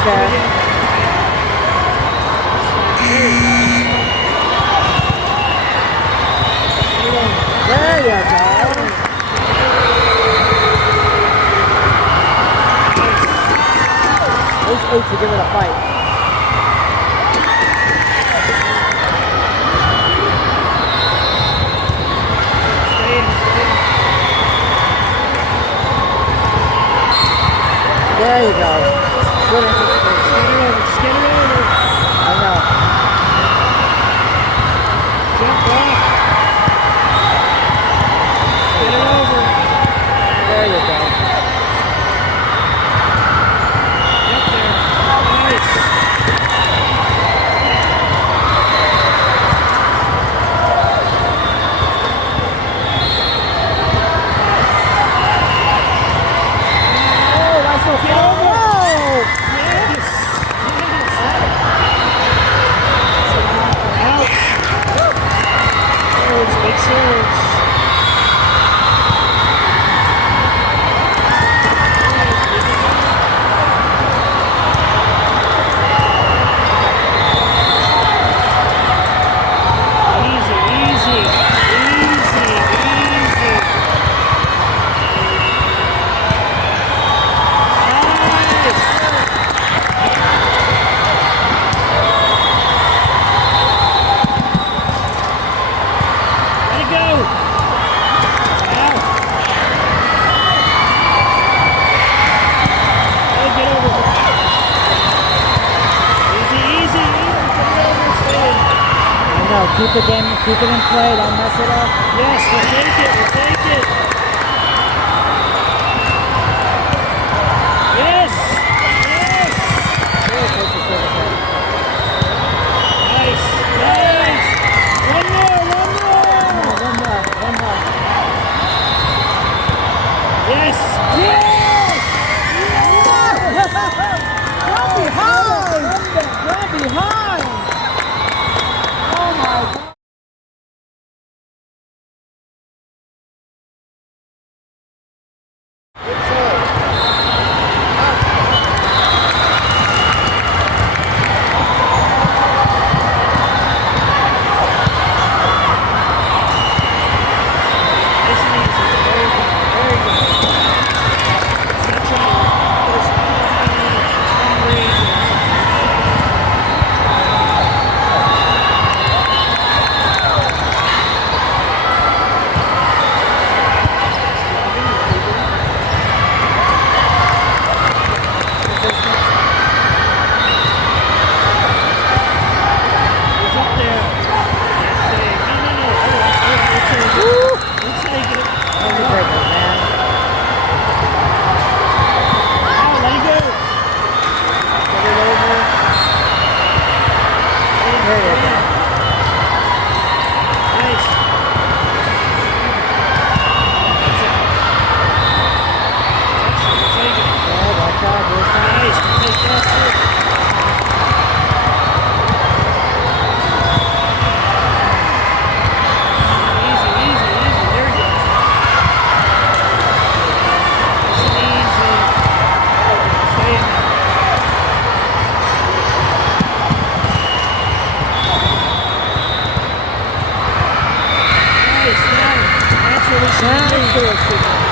Okay. There you go. Those 8 to give it a fight. There you go. Good anticipation. Just get it over. I know. Jump back. Get it over. There you go. Get there. Nice. Oh, that's so Get far. over. Whoa! Yes. Out. Swords, big swords. Easy, easy, easy, easy. Nice. Let it go. Out. Let it get over. Easy, easy, easy. Get it over. Stay in. I know. Keep it in play. Don't mess it up. Yes, we'll take it. We'll take it. Yes. Yes. Very close to service head. Nice. Nice. One more. One more. One more. Yes. Yes. From behind! From behind! Oh my God! Nice and easy. Very good. Very good. Such a He's up there. Let's see. No. Let's take it. That's a great one, man. Now, let it go. Get it over. There you go. Nice. That's it. We'll take it. Yeah, watch out. Here's time. Nice. We'll take that too. Easy, easy, easy. There you go. Nice and easy. Stay in there. Nice, nice. That's what we should do. Nice.